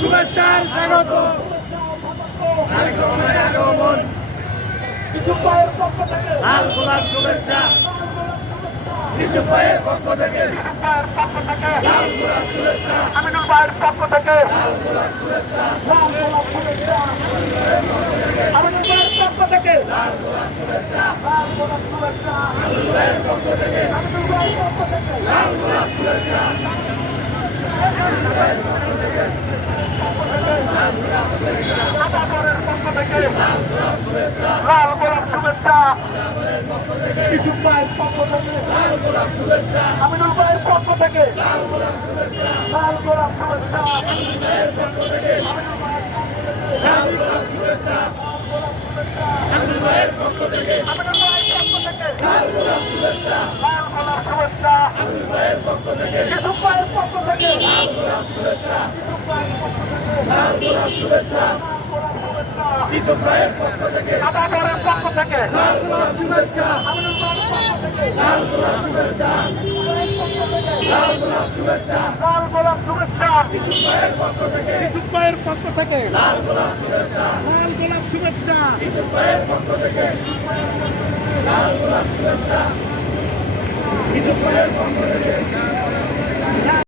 শুভেচ্ছার স্বাগত। তারেক রহমানের আগমন, লাল গোলাপ শুভেচ্ছা। ইউসুফ ভাইয়ের পক্ষ থেকে লাল গোলাপ শুভেচ্ছা। আমিনুল ভাইয়ের পক্ষ থেকে লাল গোলাপ শুভেচ্ছা। লাল গোলাপ শুভেচ্ছা। আমিনুল ভাইয়ের পক্ষ থেকে লাল গোলাপ শুভেচ্ছা। লাল গোলাপ শুভেচ্ছা। আমিনুল ভাইয়ের পক্ষ থেকে আমিনুল ভাইয়ের পক্ষ থেকে লাল গোলাপ শুভেচ্ছা। আমিনুল ভাইয়ের পক্ষ থেকে লাল গোলাপ শুভেচ্ছা। আদাবরের পক্ষ থেকে লাল গোলাপ শুভেচ্ছা। লাল গোলাপ শুভেচ্ছা। আমিনুলের পক্ষ থেকে ইউসুফ ভাইয়ের পক্ষ থেকে লাল গোলাপ শুভেচ্ছা। আমিনুল ভাইয়ের পক্ষ থেকে লাল গোলাপ শুভেচ্ছা। লাল গোলাপ শুভেচ্ছা। আমিনুল ভাইয়ের পক্ষ থেকে লাল গোলাপ শুভেচ্ছা। আমিনুল ভাইয়ের পক্ষ থেকে আমিনুল ভাইয়ের পক্ষ থেকে লাল গোলাপ শুভেচ্ছা। লাল গোলাপ শুভেচ্ছা। আমিনুল ভাইয়ের পক্ষ থেকে ইউসুফ ভাইয়ের পক্ষ থেকে লাল গোলাপ শুভেচ্ছা। ইউসুফ ভাইয়ের পক্ষ থেকে লাল গোলাপ শুভেচ্ছা। লাল গোলাপ শুভেচ্ছা। ইউসুফ ভাইয়ের পক্ষ থেকে আদাবরের পক্ষ থেকে লাল গোলাপ শুভেচ্ছা। আমিনুল ভাইয়ের পক্ষ থেকে লাল গোলাপ শুভেচ্ছা। লাল গোলাপ শুভেচ্ছা। লাল গোলাপ শুভেচ্ছা। ইউসুফ ভাইয়ের পক্ষ থেকে ইউসুফ ভাইয়ের পক্ষ থেকে লাল গোলাপ শুভেচ্ছা। লাল গোলাপ শুভেচ্ছা। ইউসুফ ভাইয়ের পক্ষ থেকে লাল গোলাপ শুভেচ্ছা। ইউসুফ ভাইয়ের পক্ষ থেকে